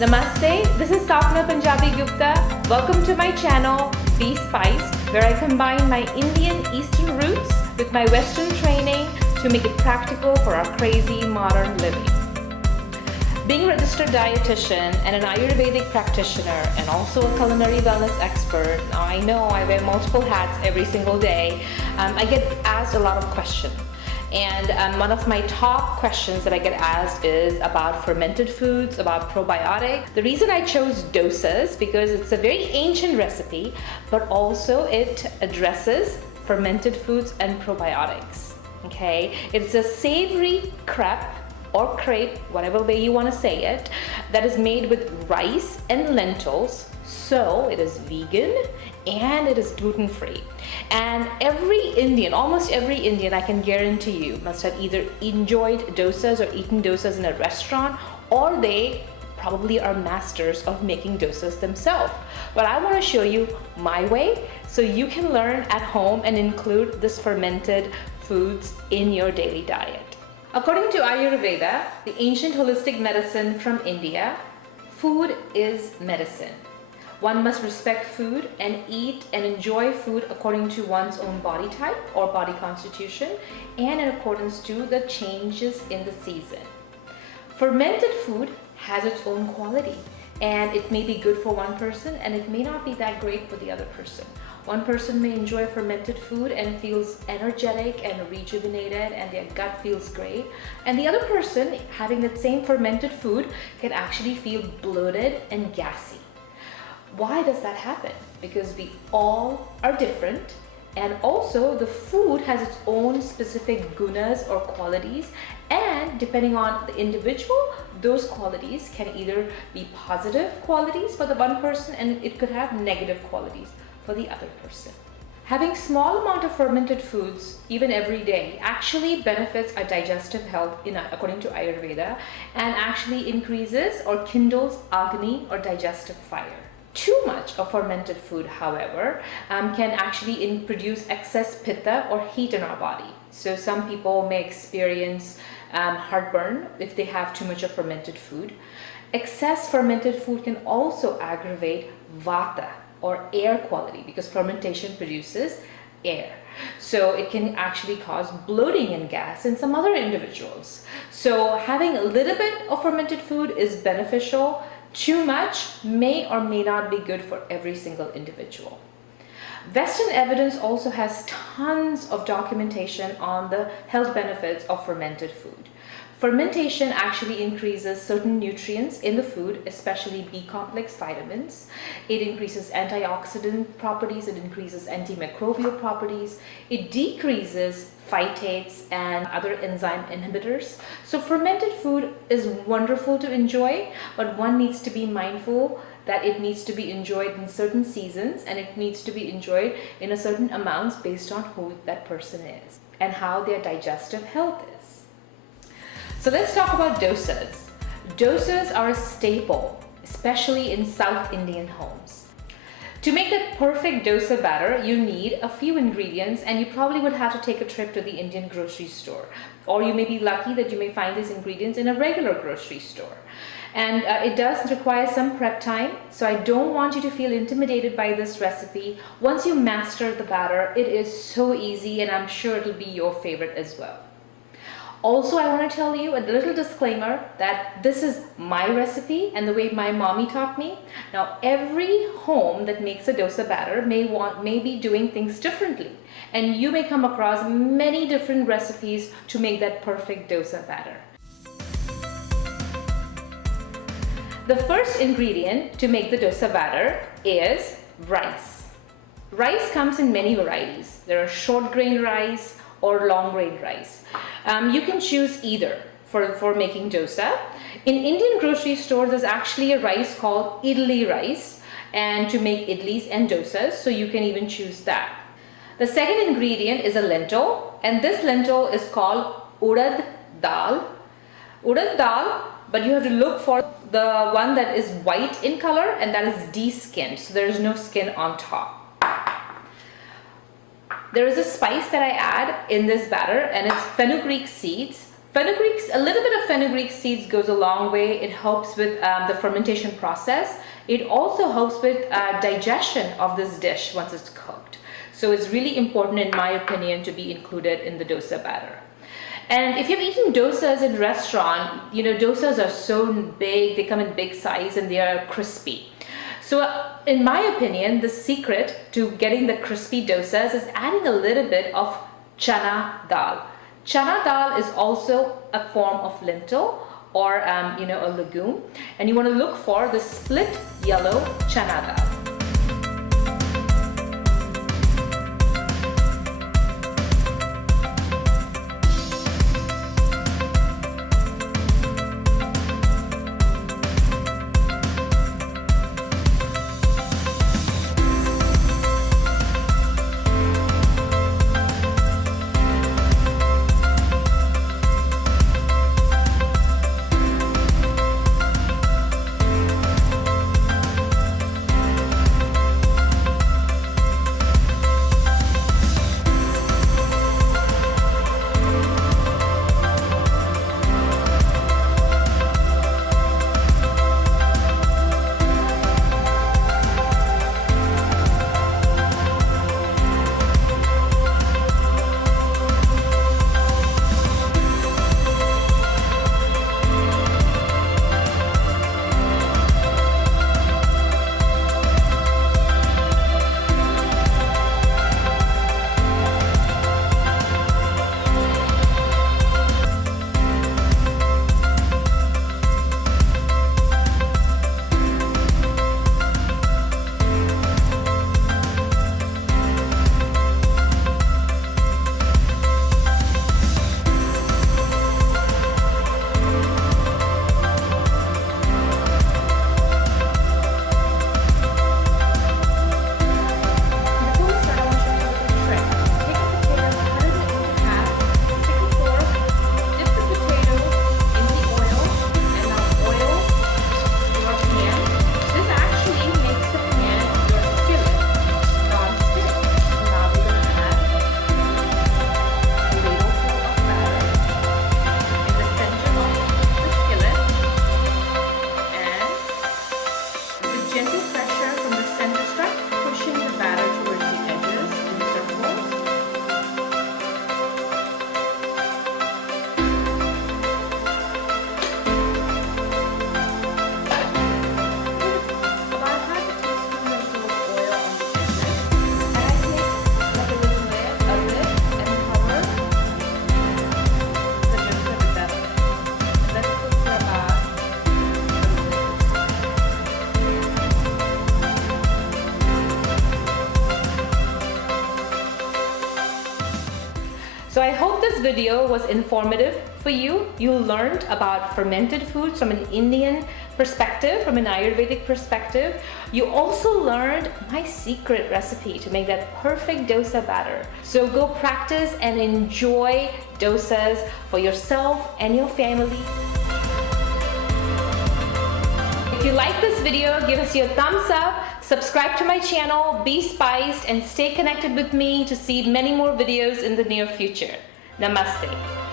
Namaste, this is Sapna Punjabi Gupta. Welcome to my channel, beSPICED, where I combine my Indian Eastern roots with my Western training to make it practical for our crazy modern living. Being a registered dietitian and an Ayurvedic practitioner and also a culinary wellness expert, I know I wear multiple hats every single day. I get asked a lot of questions. And one of my top questions that I get asked is about fermented foods, about probiotics. The reason I chose dosas because it's a very ancient recipe, but also it addresses fermented foods and probiotics. Okay, it's a savory crepe or crepe, whatever way you want to say it, that is made with rice and lentils. So it is vegan and it is gluten-free. And every Indian, almost every Indian, I can guarantee you, must have either enjoyed dosas or eaten dosas in a restaurant, or they probably are masters of making dosas themselves. But I want to show you my way so you can learn at home and include this fermented foods in your daily diet. According to Ayurveda, the ancient holistic medicine from India, food is medicine. One must respect food and eat and enjoy food according to one's own body type or body constitution and in accordance to the changes in the season. Fermented food has its own quality and it may be good for one person and it may not be that great for the other person. One person may enjoy fermented food and feels energetic and rejuvenated and their gut feels great. And the other person having that same fermented food can actually feel bloated and gassy. Why does that happen? Because we all are different, and also the food has its own specific gunas or qualities, and depending on the individual, those qualities can either be positive qualities for the one person and it could have negative qualities for the other person. Having small amount of fermented foods even every day actually benefits our digestive health according to Ayurveda, and actually increases or kindles agni or digestive fire. Too much of fermented food, however, can actually produce excess pitta or heat in our body. So some people may experience heartburn if they have too much of fermented food. Excess fermented food can also aggravate vata or air quality because fermentation produces air. So it can actually cause bloating and gas in some other individuals. So having a little bit of fermented food is beneficial. Too much may or may not be good for every single individual. Western evidence also has tons of documentation on the health benefits of fermented food. Fermentation actually increases certain nutrients in the food, especially B-complex vitamins. It increases antioxidant properties, it increases antimicrobial properties, it decreases phytates and other enzyme inhibitors. So fermented food is wonderful to enjoy, but one needs to be mindful that it needs to be enjoyed in certain seasons and it needs to be enjoyed in a certain amounts based on who that person is and how their digestive health is. So let's talk about dosas. Dosas are a staple, especially in South Indian homes. To make that perfect dosa batter, you need a few ingredients, and you probably would have to take a trip to the Indian grocery store. Or you may be lucky that you may find these ingredients in a regular grocery store. And it does require some prep time, so I don't want you to feel intimidated by this recipe. Once you master the batter, it is so easy and I'm sure it'll be your favorite as well. Also, I want to tell you a little disclaimer that this is my recipe and the way my mommy taught me. Now, every home that makes a dosa batter may be doing things differently, and you may come across many different recipes to make that perfect dosa batter. The first ingredient to make the dosa batter is rice. Rice comes in many varieties. There are short grain rice or long grain rice. You can choose either for making dosa. In Indian grocery stores, there's actually a rice called IDLI rice, and to make idlis and dosas, so you can even choose that. The second ingredient is a lentil, and this lentil is called urad dal. Urad dal, but you have to look for the one that is white in color and that is de-skinned, so there is no skin on top. There is a spice that I add in this batter and it's fenugreek seeds. A little bit of fenugreek seeds goes a long way. It helps with the fermentation process. It also helps with digestion of this dish once it's cooked. So it's really important, in my opinion, to be included in the dosa batter. And if you've eaten dosas in restaurant, you know, dosas are so big, they come in big size and they are crispy. So in my opinion, the secret to getting the crispy dosas is adding a little bit of chana dal. Chana dal is also a form of lentil or you know, a legume, and you want to look for the split yellow chana dal. So I hope this video was informative for you. You learned about fermented foods from an Indian perspective, from an Ayurvedic perspective. You also learned my secret recipe to make that perfect dosa batter. So go practice and enjoy dosas for yourself and your family. If you like this video, give us your thumbs up, subscribe to my channel, Be Spiced, and stay connected with me to see many more videos in the near future. Namaste.